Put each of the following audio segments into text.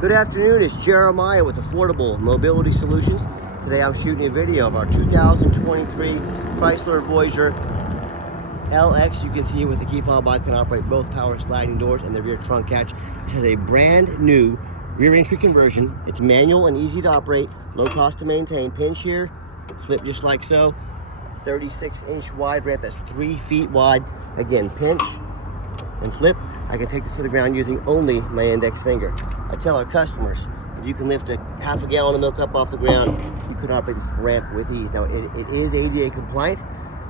Good afternoon, it's Jeremiah with Affordable Mobility Solutions. Today I'm shooting a video of our 2023 Chrysler Voyager LX. You can see it with the key fob. I can operate both power sliding doors and the rear trunk catch. This has a brand new rear entry conversion. It's manual and easy to operate, low cost to maintain. Pinch here, flip just like so. 36-inch wide ramp that's 3 feet wide. Again, pinch and flip. I can take this to the ground using only my index finger. I tell our customers, if you can lift a half a gallon of milk up off the ground, you can operate this ramp with ease. Now, it is ADA compliant.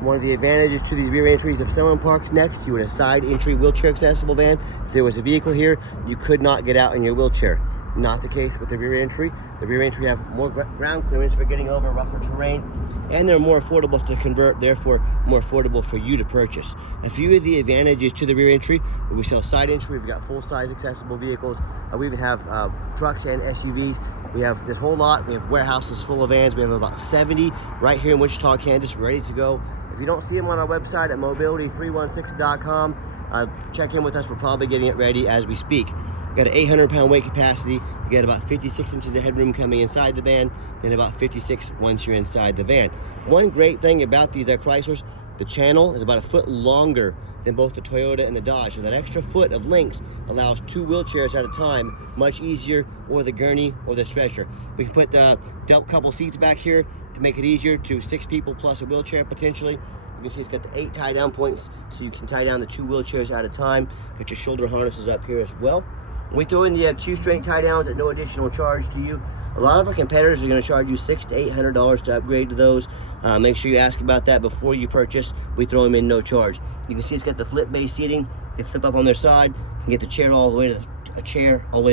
One of the advantages to these rear entries, if someone parks next to you in a side entry wheelchair accessible van, if there was a vehicle here, you could not get out in your wheelchair. Not the case with the rear entry. The rear entry have more ground clearance for getting over rougher terrain, and they're more affordable to convert, therefore more affordable for you to purchase. A few of the advantages to the rear entry: we sell side entry, we've got full-size accessible vehicles, we even have trucks and SUVs. We have this whole lot. We have warehouses full of vans. We have about 70 right here in Wichita, Kansas, ready to go. If you don't see them on our website at mobility316.com, check in with us. We're probably getting it ready as we speak. Got an 800-pound weight capacity. You get about 56 inches of headroom coming inside the van, then about 56 once you're inside the van. One great thing about these Chryslers, the channel is about a foot longer than both the Toyota and the Dodge. So that extra foot of length allows 2 wheelchairs at a time, much easier, or the gurney or the stretcher. We can put a couple seats back here to make it easier to 6 people plus a wheelchair potentially. You can see it's got the 8 tie down points, so you can tie down the 2 wheelchairs at a time. Got your shoulder harnesses up here as well. We throw in the Q-strength tie downs at no additional charge to you. A lot of our competitors are going to charge you $600 to $800 to upgrade to those. Make sure you ask about that before you purchase. We throw them in no charge. You can see it's got the flip base seating. They flip up on their side. You can get the chair all the way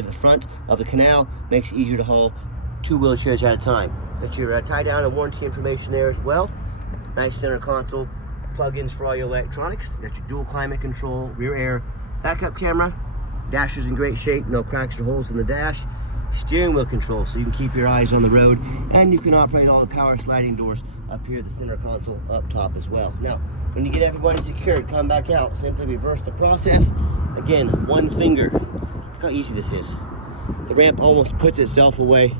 to the front of the canal. Makes it easier to haul 2 wheelchairs at a time. Got your tie down and warranty information there as well. Nice center console. Plug-ins for all your electronics. Got your dual climate control, rear air, backup camera. Dash is in great shape, no cracks or holes in the dash. Steering wheel control, so you can keep your eyes on the road, and you can operate all the power sliding doors up here at the center console up top as well. Now, when you get everybody secured, come back out, simply reverse the process. Again, one finger. Look how easy this is. The ramp almost puts itself away.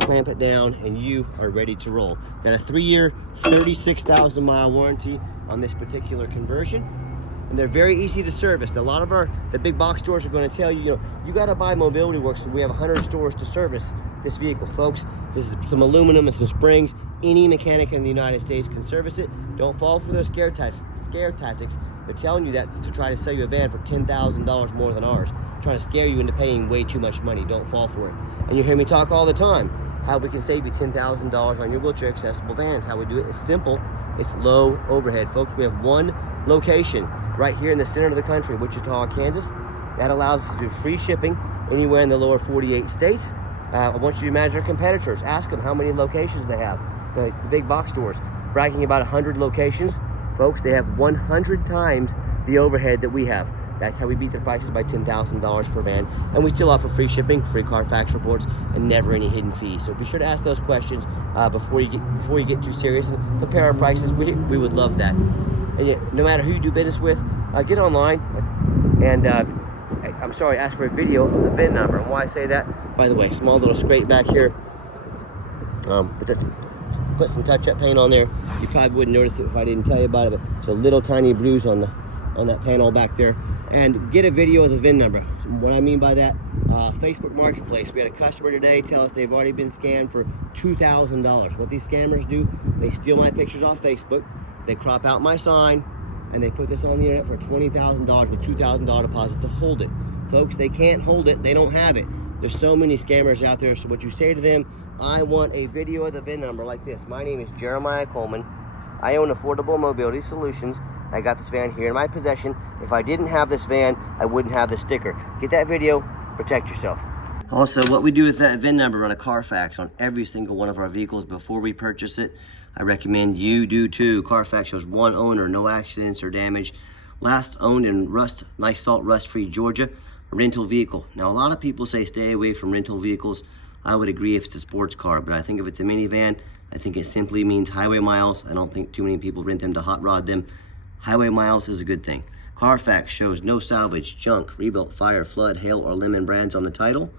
Clamp it down, and you are ready to roll. Got a 3-year, 36,000 mile warranty on this particular conversion. And they're very easy to service. A lot of the big box stores are going to tell you, you got to buy Mobility Works. We have 100 stores to service this vehicle, folks. This is some aluminum and some springs. Any mechanic in the United States can service it. Don't fall for those scare tactics. They're telling you that to try to sell you a van for $10,000 more than ours, trying to scare you into paying way too much money. Don't fall for it. And you hear me talk all the time how we can save you $10,000 on your wheelchair accessible vans. How we do it is simple. It's low overhead, folks. We have one location right here in the center of the country, Wichita, Kansas. That allows us to do free shipping anywhere in the lower 48 states. I want you to imagine our competitors. Ask them how many locations they have. The big box stores bragging about 100 locations. Folks, they have 100 times the overhead that we have. That's how we beat their prices by $10,000 per van. And we still offer free shipping, free Carfax reports, and never any hidden fees. So be sure to ask those questions before you get too serious and compare our prices. We would love that. And yet, no matter who you do business with, get online and ask for a video of the VIN number. And why I say that, by the way, small little scrape back here. But that's put some touch-up paint on there. You probably wouldn't notice it if I didn't tell you about it. But it's a little tiny bruise on that panel back there. And get a video of the VIN number. So what I mean by that, Facebook Marketplace. We had a customer today tell us they've already been scammed for $2,000. What these scammers do, they steal my pictures off Facebook, they crop out my sign, and they put this on the internet for $20,000 with $2,000 deposit to hold it. Folks, they can't hold it, they don't have it. There's so many scammers out there, so what you say to them, I want a video of the VIN number like this. My name is Jeremiah Coleman. I own Affordable Mobility Solutions. I got this van here in my possession. If I didn't have this van, I wouldn't have this sticker. Get that video, protect yourself. Also, what we do with that VIN number, run a Carfax on every single one of our vehicles before we purchase it. I recommend you do too. Carfax shows 1 owner, no accidents or damage. Last owned in nice salt, rust-free Georgia, a rental vehicle. Now, a lot of people say stay away from rental vehicles. I would agree if it's a sports car, but I think if it's a minivan, I think it simply means highway miles. I don't think too many people rent them to hot rod them. Highway miles is a good thing. Carfax shows no salvage, junk, rebuilt, fire, flood, hail, or lemon brands on the title.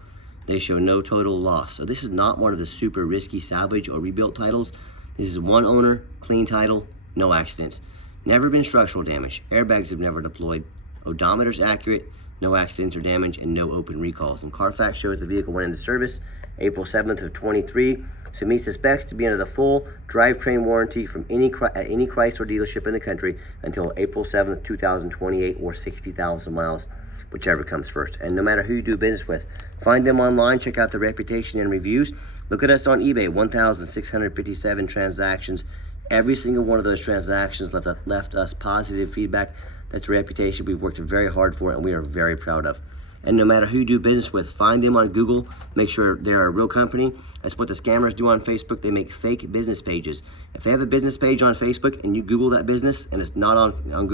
they show no total loss. So this is not one of the super risky salvage or rebuilt titles. This is one owner, clean title, no accidents. Never been structural damage. Airbags have never deployed. Odometer's accurate, no accidents or damage, and no open recalls. And Carfax shows the vehicle went into service April 7th of 23. So it meets the specs to be under the full drivetrain warranty from any Chrysler dealership in the country until April 7th, 2028, or 60,000 miles, whichever comes first. And no matter who you do business with, find them online, check out the reputation and reviews. Look at us on eBay, 1,657 transactions. Every single one of those transactions left us positive feedback. That's a reputation we've worked very hard for and we are very proud of. And no matter who you do business with, find them on Google, make sure they're a real company. That's what the scammers do on Facebook. They make fake business pages. If they have a business page on Facebook and you Google that business and it's not on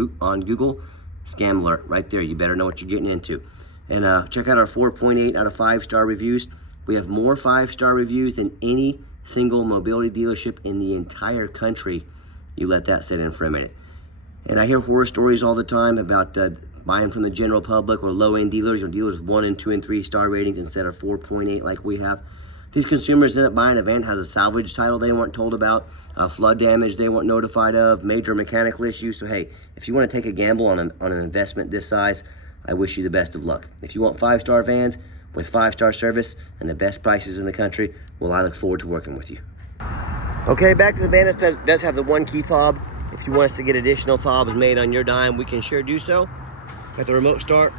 Google, scam alert right there. You better know what you're getting into. And check out our 4.8 out of 5-star reviews. We have more 5-star reviews than any single mobility dealership in the entire country. You let that sit in for a minute. And I hear horror stories all the time about buying from the general public or low-end dealers or dealers with 1 and 2 and 3 star ratings instead of 4.8 like we have. These consumers end up buying a van that has a salvage title they weren't told about, flood damage they weren't notified of, major mechanical issues. So hey, if you want to take a gamble on an investment this size, I wish you the best of luck. If you want 5-star vans with 5-star service and the best prices in the country, well, I look forward to working with you. Okay, back to the van. It does have the 1 key fob. If you want us to get additional fobs made on your dime, we can sure do so. Got the remote start.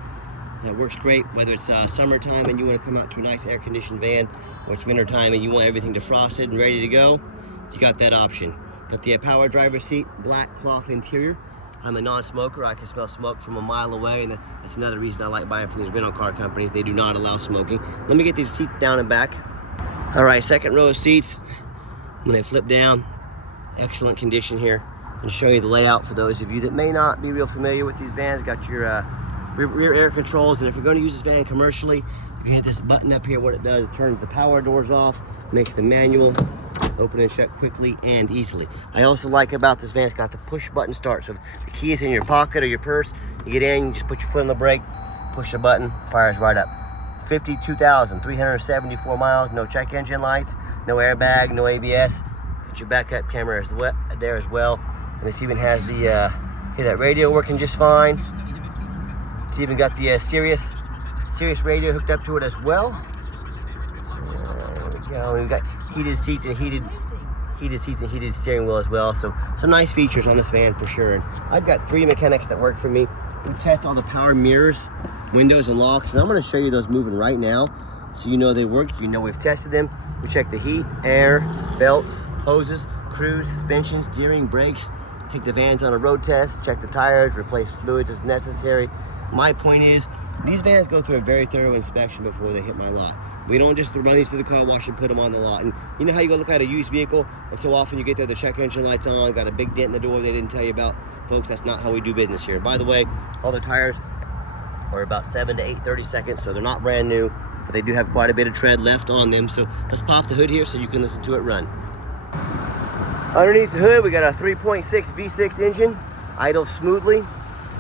It works great whether it's summertime and you want to come out to a nice air-conditioned van, or it's wintertime and you want everything defrosted and ready to go. You got that option. Got the power driver seat, black cloth interior. I'm a non-smoker. I can smell smoke from a mile away, and that's another reason I like buying from these rental car companies. They do not allow smoking. Let me get these seats down and back. All right, second row of seats. When they flip down, excellent condition here. And show you the layout for those of you that may not be real familiar with these vans. Got your rear air controls, and if you're going to use this van commercially, you can hit this button up here. What it does, it turns the power doors off, makes the manual open and shut quickly and easily. I also like about this van, it's got the push button start. So if the key is in your pocket or your purse, you get in, you just put your foot on the brake, push the button, fires right up. 52,374 miles, no check engine lights, no airbag, no ABS. Got your backup camera there as well. And this even has the, hear that radio working just fine. It's even got the Sirius radio hooked up to it as well. There we go. We've got heated seats and heated steering wheel as well. So some nice features on this van for sure. And I've got 3 mechanics that work for me. We test all the power mirrors, windows, and locks. And I'm going to show you those moving right now, so you know they work. You know we've tested them. We check the heat, air, belts, hoses, cruise, suspension, steering, brakes. Take the vans on a road test, check the tires, replace fluids as necessary. My point is, these vans go through a very thorough inspection before they hit my lot. We don't just run these through the car wash and put them on the lot. And you know how you go look at a used vehicle, and so often you get there, the check engine light's on, got a big dent in the door they didn't tell you about. Folks, that's not how we do business here. By the way, all the tires are about 7 to 8/30 seconds, so they're not brand new, but they do have quite a bit of tread left on them. So let's pop the hood here so you can listen to it run. Underneath the hood, we got a 3.6 V6 engine, idles smoothly,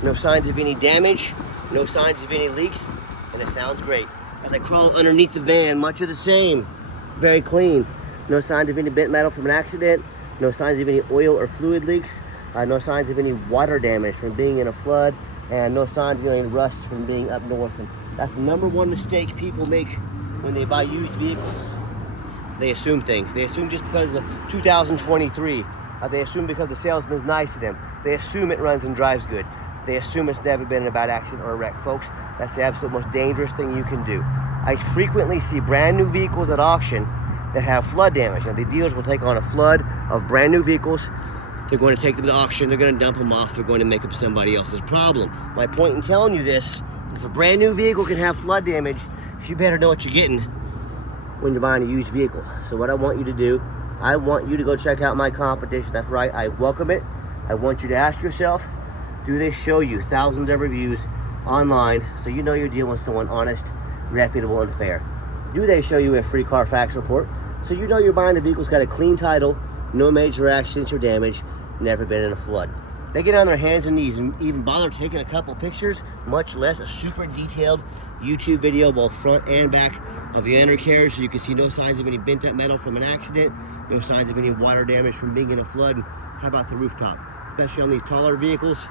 no signs of any damage, no signs of any leaks, and it sounds great. As I crawl underneath the van, much of the same, very clean. No signs of any bent metal from an accident, no signs of any oil or fluid leaks, no signs of any water damage from being in a flood, and no signs of any rust from being up north. And that's the #1 mistake people make when they buy used vehicles. They assume things. They assume just because it's 2023. They assume because the salesman's nice to them. They assume it runs and drives good. They assume it's never been in a bad accident or a wreck. Folks, that's the absolute most dangerous thing you can do. I frequently see brand new vehicles at auction that have flood damage. Now, the dealers will take on a flood of brand new vehicles. They're going to take them to auction. They're going to dump them off. They're going to make them somebody else's problem. My point in telling you this, if a brand new vehicle can have flood damage, you better know what you're getting when you're buying a used vehicle. So what I want you to do, I want you to go check out my competition. That's right, I welcome it. I want you to ask yourself, do they show you thousands of reviews online so you know you're dealing with someone honest, reputable, and fair? Do they show you a free Carfax report so you know you're buying a vehicle that's got a clean title, no major accidents or damage, never been in a flood? They get on their hands and knees and even bother taking a couple pictures, much less a super detailed YouTube video, both front and back, of the undercarriage, so you can see no signs of any bent up metal from an accident, no signs of any water damage from being in a flood. How about the rooftop? Especially on these taller vehicles.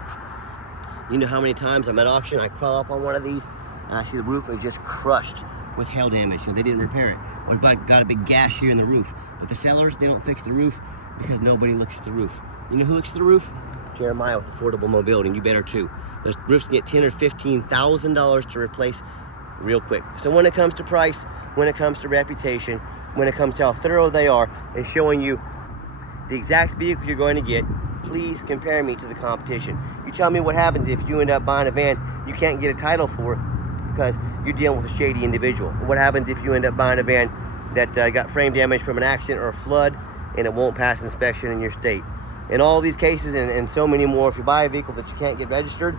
You know how many times I'm at auction, I crawl up on one of these and I see the roof is just crushed with hail damage. So they didn't repair it. Or got a big gash here in the roof. But the sellers, they don't fix the roof because nobody looks at the roof. You know who looks at the roof? Jeremiah with Affordable Mobility, and you better too. Those roofs can get $10,000 or $15,000 to replace real quick. So when it comes to price, when it comes to reputation, when it comes to how thorough they are and showing you the exact vehicle you're going to get, please compare me to the competition. You tell me what happens if you end up buying a van you can't get a title for because you're dealing with a shady individual. What happens if you end up buying a van that got frame damage from an accident or a flood and it won't pass inspection in your state? In all these cases and so many more, if you buy a vehicle that you can't get registered,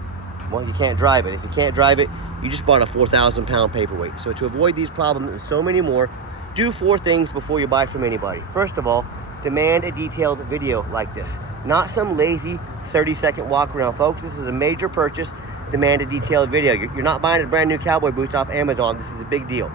well, you can't drive it. If you can't drive it, you just bought a 4,000 pound paperweight. So to avoid these problems and so many more, do 4 things before you buy from anybody. First of all, demand a detailed video like this. Not some lazy 30-second walk around, folks. This is a major purchase. Demand a detailed video. You're not buying a brand new cowboy boots off Amazon. This is a big deal.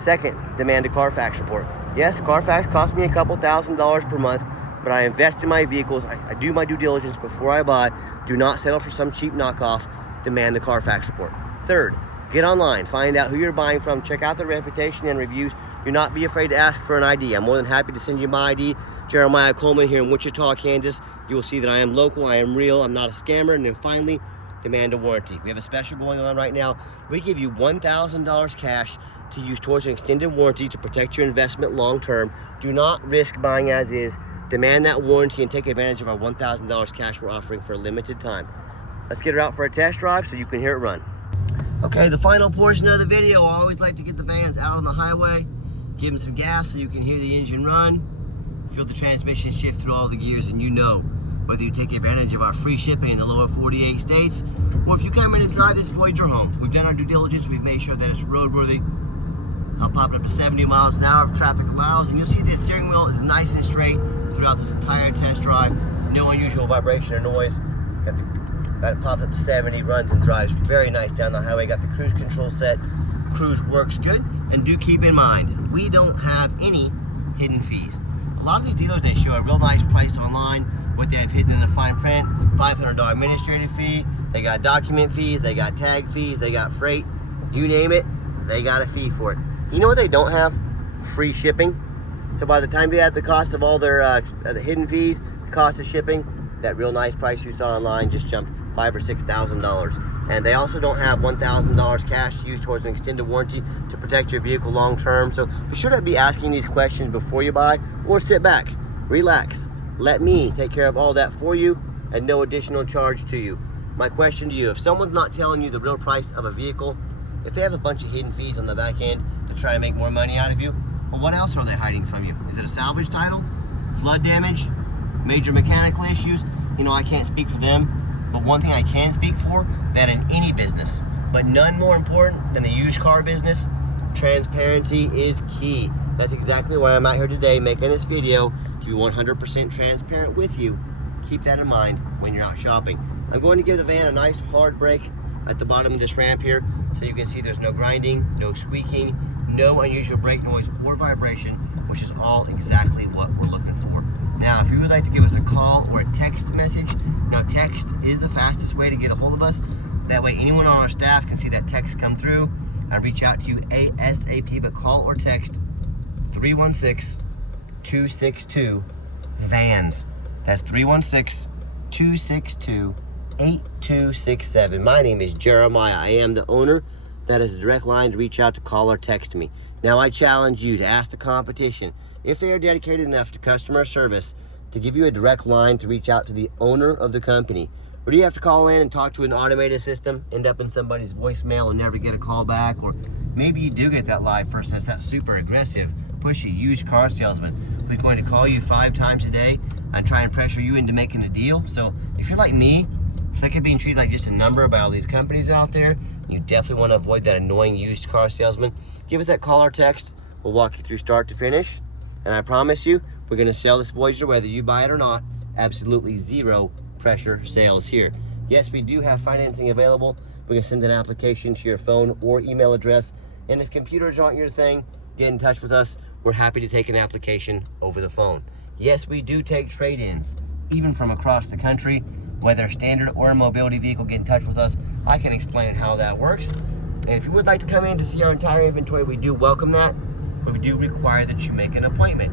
Second, demand a Carfax report. Yes, Carfax costs me a couple $1,000s per month, but I invest in my vehicles. I do my due diligence before I buy. Do not settle for some cheap knockoff. Demand the Carfax report. Third, get online. Find out who you're buying from. Check out their reputation and reviews. Do not be afraid to ask for an ID. I'm more than happy to send you my ID. Jeremiah Coleman here in Wichita, Kansas. You will see that I am local, I am real, I'm not a scammer. And then finally, demand a warranty. We have a special going on right now. We give you $1,000 cash to use towards an extended warranty to protect your investment long term. Do not risk buying as is. Demand that warranty and take advantage of our $1,000 cash we're offering for a limited time. Let's get her out for a test drive so you can hear it run. Okay, the final portion of the video, I always like to get the vans out on the highway, give them some gas so you can hear the engine run, feel the transmission shift through all the gears, and you know whether you take advantage of our free shipping in the lower 48 states, or if you come in and drive this Voyager home. We've done our due diligence, we've made sure that it's roadworthy. I'll pop it up to 70 miles an hour if traffic allows, and you'll see this steering wheel is nice and straight throughout this entire test drive. No unusual vibration or noise. Got it popped up to 70, runs and drives very nice down the highway. Got the cruise control set. Cruise works good. And do keep in mind, we don't have any hidden fees. A lot of these dealers, they show a real nice price online, what they have hidden in the fine print. $500 administrative fee. They got document fees, they got tag fees, they got freight. You name it, they got a fee for it. You know what they don't have? Free shipping. So by the time they add the cost of all their the hidden fees, the cost of shipping, that real nice price you saw online just jumped $5,000 or $6,000. And they also don't have $1,000 cash to use towards an extended warranty to protect your vehicle long term. So be sure to be asking these questions before you buy, or sit back, relax, let me take care of all that for you at no additional charge to you. My question to you, if someone's not telling you the real price of a vehicle, if they have a bunch of hidden fees on the back end to try to make more money out of you, well, what else are they hiding from you? Is it a salvage title, flood damage, major mechanical issues? You know, I can't speak for them, but one thing I can speak for, that in any business, but none more important than the used car business, transparency is key. That's exactly why I'm out here today making this video, to be 100% transparent with you. Keep that in mind when you're out shopping. I'm going to give the van a nice hard brake at the bottom of this ramp here, so you can see there's no grinding, no squeaking, no unusual brake noise or vibration, which is all exactly what we're looking for. Now, if you would like to give us a call or a text message, now text is the fastest way to get a hold of us. That way anyone on our staff can see that text come through and reach out to you ASAP, but call or text 316-262-VANS. That's 316-262-8267. My name is Jeremiah. I am the owner. That is a direct line to reach out, to call or text me. Now I challenge you to ask the competition, if they are dedicated enough to customer service, to give you a direct line to reach out to the owner of the company. Or do you have to call in and talk to an automated system, end up in somebody's voicemail and never get a call back? Or maybe you do get that live person that's that super aggressive, pushy used car salesman who's going to call you 5 times a day and try and pressure you into making a deal. So if you're like me, sick of being treated like just a number by all these companies out there, you definitely want to avoid that annoying used car salesman, give us that call or text. We'll walk you through start to finish. And I promise you, we're going to sell this Voyager whether you buy it or not. Absolutely zero pressure sales here. Yes, we do have financing available. We can send an application to your phone or email address. And if computers aren't your thing, get in touch with us. We're happy to take an application over the phone. Yes, we do take trade-ins, even from across the country. Whether standard or a mobility vehicle, get in touch with us. I can explain how that works. And if you would like to come in to see our entire inventory, we do welcome that, but we do require that you make an appointment.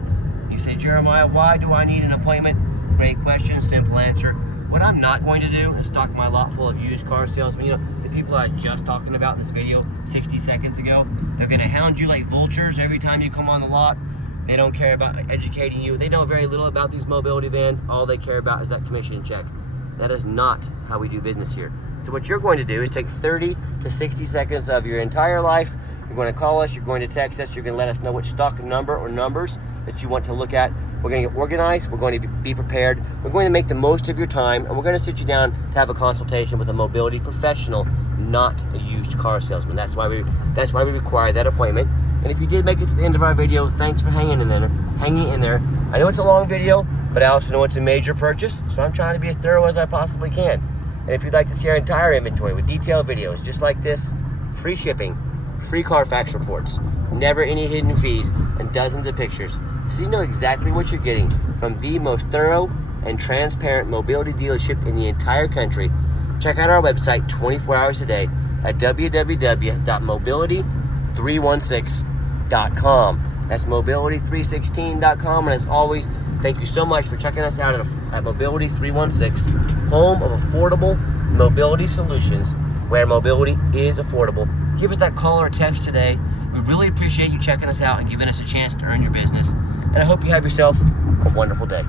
You say, Jeremiah, why do I need an appointment? Great question, simple answer. What I'm not going to do is stock my lot full of used car salesmen. You know, the people I was just talking about in this video 60 seconds ago, they're gonna hound you like vultures every time you come on the lot. They don't care about educating you. They know very little about these mobility vans. All they care about is that commission check. That is not how we do business here. So what you're going to do is take 30 to 60 seconds of your entire life. You're going to call us, you're going to text us, you're going to let us know which stock number or numbers that you want to look at. We're going to get organized, we're going to be prepared, we're going to make the most of your time, and we're going to sit you down to have a consultation with a mobility professional, not a used car salesman. That's why we require that appointment. And if you did make it to the end of our video, thanks for hanging in there. I know it's a long video, but I also know it's a major purchase, so I'm trying to be as thorough as I possibly can. And if you'd like to see our entire inventory with detailed videos just like this, free shipping, free Carfax reports, never any hidden fees, and dozens of pictures, so you know exactly what you're getting from the most thorough and transparent mobility dealership in the entire country, check out our website 24 hours a day at www.mobility316.com. That's mobility316.com. And as always, thank you so much for checking us out at Mobility 316, home of affordable mobility solutions, where mobility is affordable. Give us that call or text today. We really appreciate you checking us out and giving us a chance to earn your business. And I hope you have yourself a wonderful day.